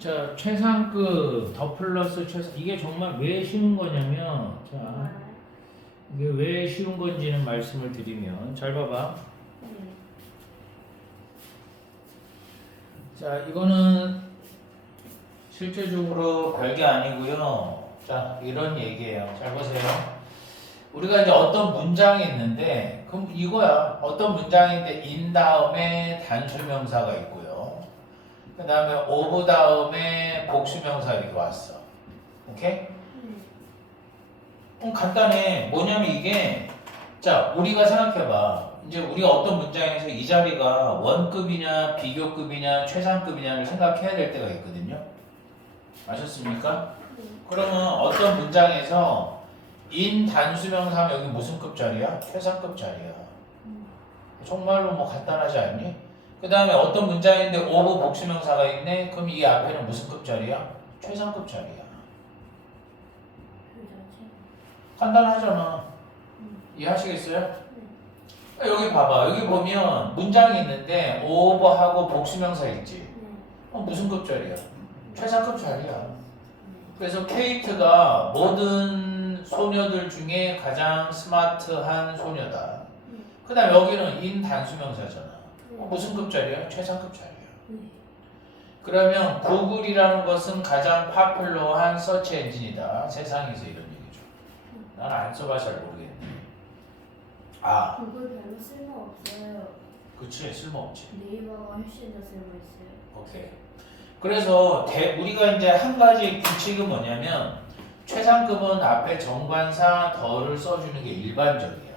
자, 최상급 더 플러스 최상 이게 정말 왜 쉬운 거냐면 자, 이게 왜 쉬운 건지는 말씀을 드리면 잘 봐봐. 자, 이거는 실제적으로 별게 아니고요. 자, 이런 얘기예요. 잘 보세요. 우리가 이제 어떤 문장이 있는데, 그럼 이거야. 어떤 문장인데, in 다음에 단수 명사가 있고요. 그 다음에 of 다음에 복수명사 이렇게 왔어. 오케이? 음, 간단해. 뭐냐면 이게, 자, 우리가 생각해봐. 이제 우리가 어떤 문장에서 이 자리가 원급이냐, 비교급이냐, 최상급이냐를 생각해야 될 때가 있거든요. 아셨습니까? 그러면 어떤 문장에서 인 단수명사면 여기 무슨 급 자리야? 최상급 자리야. 정말로 뭐 간단하지 않니? 그 다음에 어떤 문장인데 오브 복수명사가 있네? 그럼 이 앞에는 무슨 급 자리야? 최상급 자리야. 간단하잖아. 이해하시겠어요? 여기 봐봐. 여기 보면 문장이 있는데 오버하고 복수명사 있지. 어, 무슨 급 자리야? 최상급 자리야. 그래서 케이트가 모든 소녀들 중에 가장 스마트한 소녀다. 그 다음 여기는 인 단수명사잖아. 어, 무슨 급 자리야? 최상급 자리야. 그러면 구글이라는 것은 가장 파퓰러한 서치 엔진이다. 세상에서 이런 얘기죠. 난 안 써봐 잘 모르겠네. 아, 그걸 별로 쓸모 없어요. 그치 쓸모없지. 네이버가 훨씬 더 쓸모 있어요. 오케이. 그래서 대, 우리가 이제 한 가지 규칙은 뭐냐면 최상급은 앞에 정관사 더를 써주는 게 일반적이야.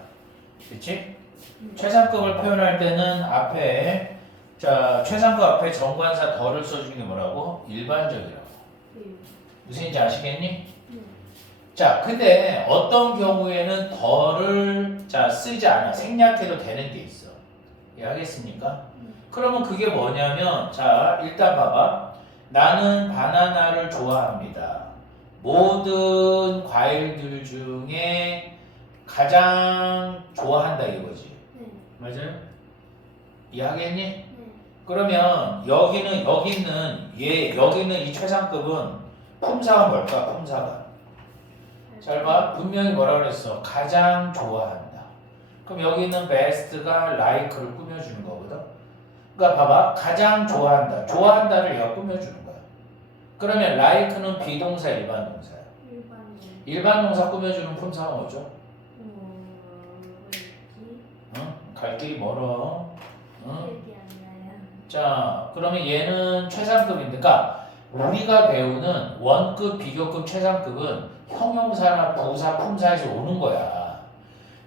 그치? 최상급을 표현할 때는 앞에 자 최상급 앞에 정관사 더를 써주는 게 뭐라고? 일반적이라고. 무슨 얘기인지 아시겠니? 자, 근데 어떤 경우에는 더를 자 쓰지 않아 생략해도 되는 게 있어. 이해하겠습니까? 그러면 그게 뭐냐면 자 일단 봐봐. 나는 바나나를 좋아합니다. 모든 과일들 중에 가장 좋아한다 이거지. 네. 맞아요? 이해하겠니? 그러면 여기는 여기 있는 얘 여기 있는 이 최상급은 품사가 뭘까? 품사가 잘 봐. 분명히 뭐라 그랬어? 가장 좋아한다. 그럼 여기 있는 best가 like를 꾸며주는 거거든. 그러니까 봐봐. 가장 좋아한다. 좋아한다를 얘가 꾸며주는 거야. 그러면 like는 비동사 일반 동사야. 일반 동사 꾸며주는 품사가 뭐죠? 갈 길이 멀어. 응? 기억이 안 나요. 자, 그러면 얘는 최상급인데, 그러니까 우리가 배우는 원급, 비교급, 최상급은 형용사나 부사, 품사에서 오는 거야.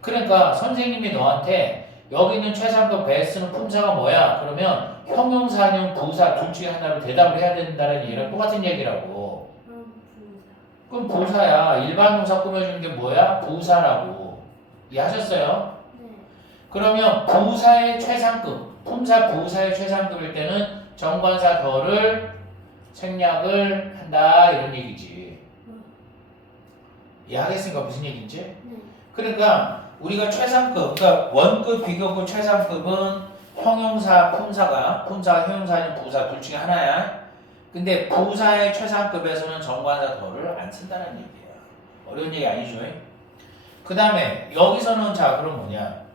그러니까 선생님이 너한테 여기 있는 최상급 베스는 품사가 뭐야? 그러면 형용사는 부사 둘 중에 하나로 대답을 해야 된다는 얘랑 똑같은 얘기라고. 그럼 부사. 그럼 부사야. 일반 동사 꾸며주는 게 뭐야? 부사라고. 이해하셨어요? 네. 그러면 부사의 최상급, 품사 부사의 최상급일 때는 정관사 더를 생략을 한다 이런 얘기지. 이해하겠습니까? 무슨 얘기인지? 네. 그러니까 우리가 최상급, 그러니까 원급, 비교급, 최상급은 형용사, 품사가 품사, 형용사는 부사 둘 중에 하나야. 근데 부사의 최상급에서는 정관사 더를 안 쓴다는 얘기야. 어려운 얘기 아니죠? 그 다음에 여기서는 자 그럼 뭐냐?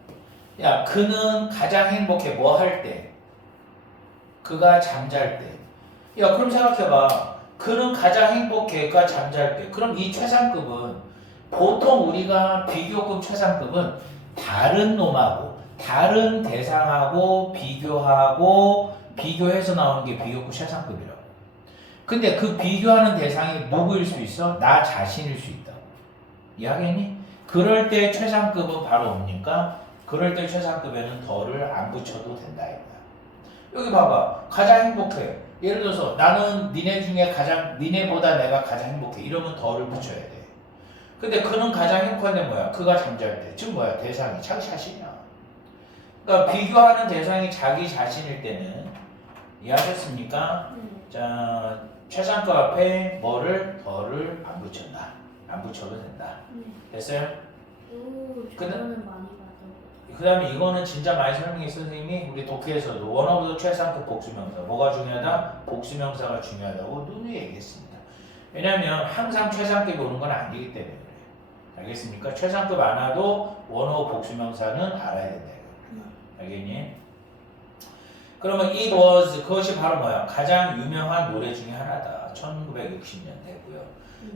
야 그는 가장 행복해 뭐 할 때? 그가 잠잘 때. 야 그럼 생각해봐. 그는 가장 행복해 그가 잠잘 때. 그럼 이 최상급은 보통 우리가 비교급 최상급은 다른 놈하고 다른 대상하고 비교하고 비교해서 나오는 게 비교급 최상급이라고. 근데 그 비교하는 대상이 누구일 수 있어? 나 자신일 수 있다고. 이해하겠니? 그럴 때 최상급은 바로 뭡니까? 그럴 때 최상급에는 덜을 안 붙여도 된다. 여기 봐봐. 가장 행복해. 예를 들어서 나는 니네 중에 가장 니네보다 내가 가장 행복해. 이러면 덜을 붙여야 돼. 근데 그는 가장 행복한데 뭐야? 그가 잠잘 때. 즉 뭐야? 대상이 자기 자신이야. 그러니까 비교하는 대상이 자기 자신일 때는 이해하셨습니까? 네. 자, 최상급 앞에 뭐를 덜을 안 붙였다. 안 붙여도 된다. 네. 됐어요? 오, 근데- 많이. 그 다음에 이거는 진짜 많이 설명했어 선생님이 우리 독해에서도 원어부터 최상급 복수명사 뭐가 중요하다? 복수명사가 중요하다고 누누이 얘기했습니다. 왜냐하면 항상 최상급이 오는 건 아니기 때문에 그래요. 알겠습니까? 최상급 안 와도 원어 복수명사는 알아야 된다. 알겠니? 그러면 it was 그것이 바로 뭐야? 가장 유명한 노래 중에 하나다. 1960년대고요.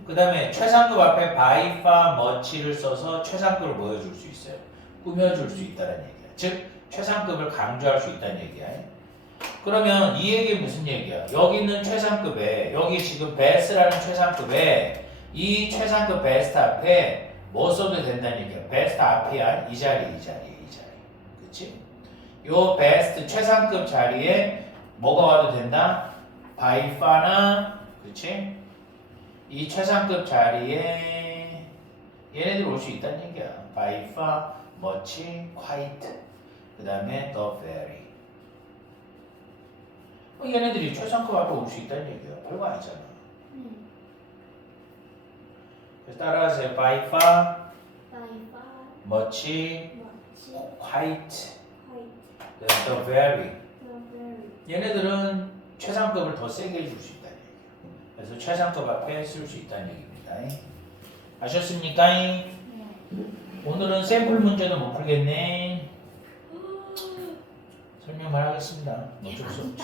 그 다음에 최상급 앞에 by far much를 써서 최상급을 보여줄 수 있어요. 꾸며줄 수 있다는 얘기야. 즉 최상급을 강조할 수 있다는 얘기야. 그러면 이 얘기 무슨 얘기야? 여기 있는 최상급에 여기 지금 best라는 최상급에 이 최상급 best 앞에 뭐 써도 된다는 얘기야. best 앞이야. 이 자리 이 자리 이 자리. 그렇지? 요 best 최상급 자리에 뭐가 와도 된다? far나 그렇지? 이 최상급 자리에 얘네들 올 수 있다는 얘기야. by far, much, quite, 그 다음에 the very. 어, 얘네들이 최상급 앞에 올 수 있다는 얘기야. 별거 아니잖아. 음. 그래서 따라하세요. by far, 바이바 much, 멋지 quite, 그 다음에 the very. 얘네들은 최상급을 더 세게 해줄 수 있다는 얘기예요. 그래서 최상급 앞에 쓸 수 있다는 얘기입니다. 아셨습니까? 네 오늘은 샘플 문제도 못 풀겠네. 설명만 하겠습니다. 어쩔 수 없지.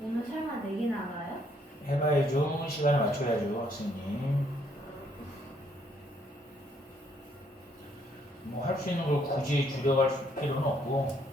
오늘 설마 내기 나가요? 해봐야죠. 시간에 맞춰야죠, 학생님. 뭐 할 수 있는 걸 굳이 줄여갈 필요는 없고